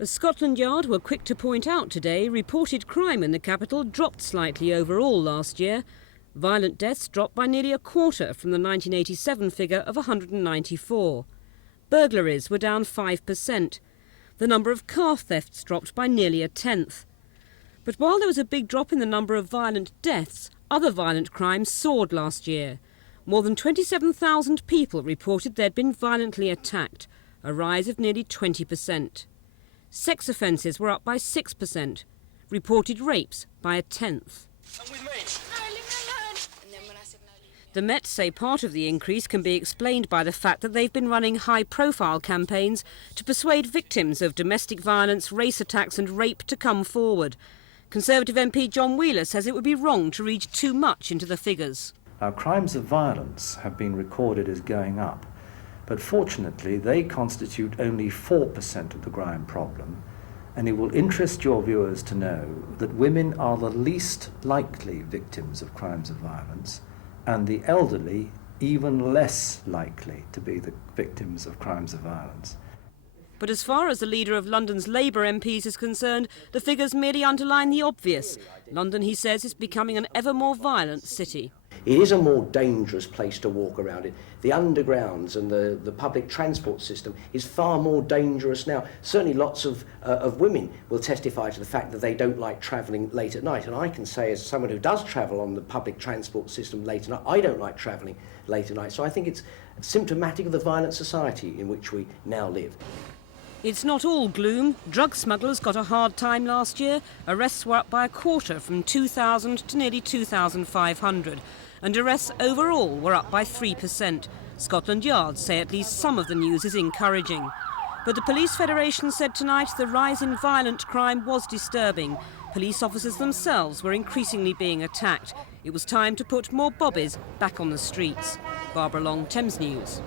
As Scotland Yard were quick to point out today, reported crime in the capital dropped slightly overall last year. Violent deaths dropped by nearly a quarter from the 1987 figure of 194. Burglaries were down 5%. The number of car thefts dropped by nearly a tenth. But while there was a big drop in the number of violent deaths, other violent crimes soared last year. More than 27,000 people reported they'd been violently attacked, a rise of nearly 20%. Sex offences were up by 6%, reported rapes by a tenth. The Met say part of the increase can be explained by the fact that they've been running high-profile campaigns to persuade victims of domestic violence, race attacks and rape to come forward. Conservative MP John Wheeler says it would be wrong to read too much into the figures. Now, crimes of violence have been recorded as going up, but fortunately they constitute only 4% of the crime problem, and it will interest your viewers to know that women are the least likely victims of crimes of violence, and the elderly even less likely to be the victims of crimes of violence. But as far as the leader of London's Labour MPs is concerned, the figures merely underline the obvious. London, he says, is becoming an ever more violent city. It is a more dangerous place to walk around in. The undergrounds and the public transport system is far more dangerous now. Certainly lots of women will testify to the fact that they don't like travelling late at night. And I can say, as someone who does travel on the public transport system late at night, I don't like travelling late at night. So I think it's symptomatic of the violent society in which we now live. It's not all gloom. Drug smugglers got a hard time last year. Arrests were up by a quarter, from 2,000 to nearly 2,500. And arrests overall were up by 3%. Scotland Yard say at least some of the news is encouraging. But the Police Federation said tonight the rise in violent crime was disturbing. Police officers themselves were increasingly being attacked. It was time to put more bobbies back on the streets. Barbara Long, Thames News.